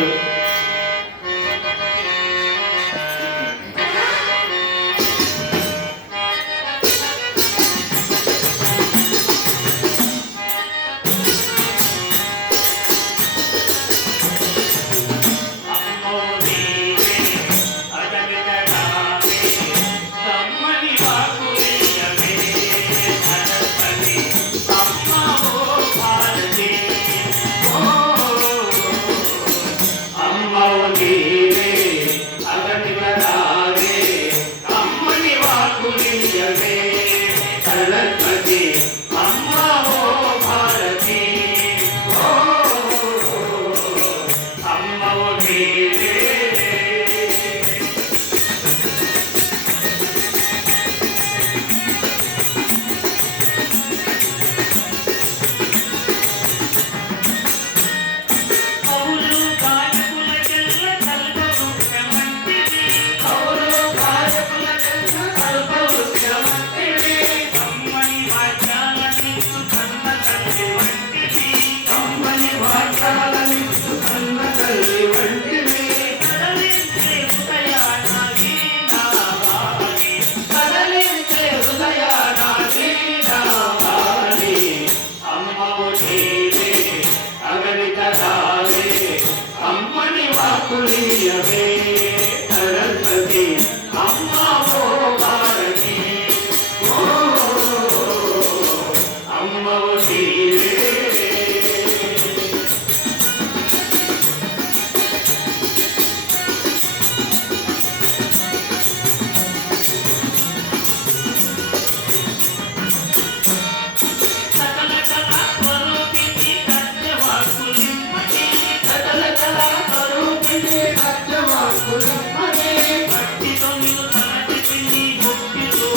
Hallelujah. perder. Amen.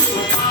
Thank you.